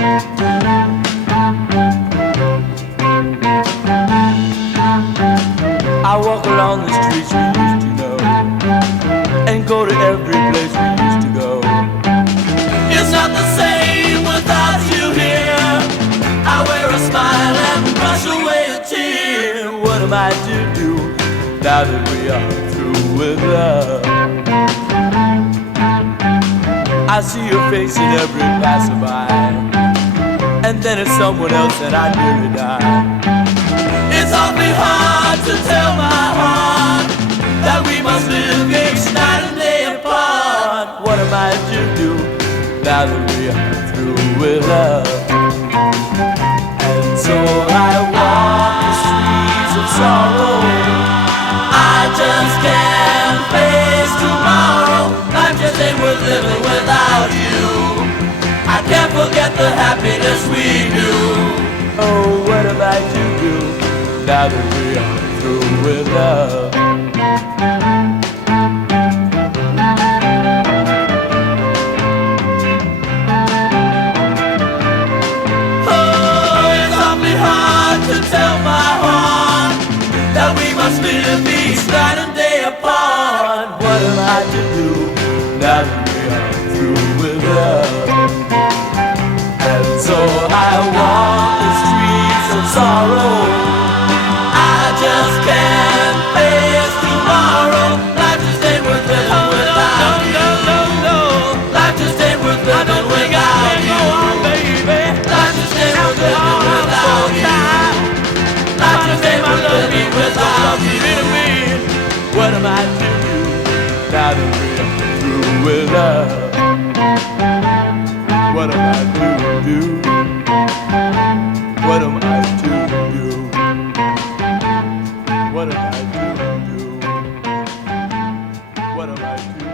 I walk along the streets we used to know and go to every place we used to go. It's not the same without you here. I wear a smile and brush away a tear. What am I to do now that we are through with love? I see your face in every passerby, and then it's someone else and I nearly die. It's awfully hard to tell my heart that we must live each night and day apart. What am I to do now that we are through with love? And so I walk the streets of sorrow. I just can't face tomorrow. Life just ain't worth living without you. I can't forget the happiness we do. Oh, what am I to do now that we are through with love? Oh, it's awfully hard to tell my heart that we must live each night and day apart. What am I to do now that we are through with love? And so I walk the streets of sorrow. I just can't face tomorrow. Life just ain't worth living without you. Life just ain't worth living without you. Life just ain't worth living without you. Life just ain't worth living without you. What am I to do now that we're through with love? What am I to do? What am I to do? What am I to do? What am I to do?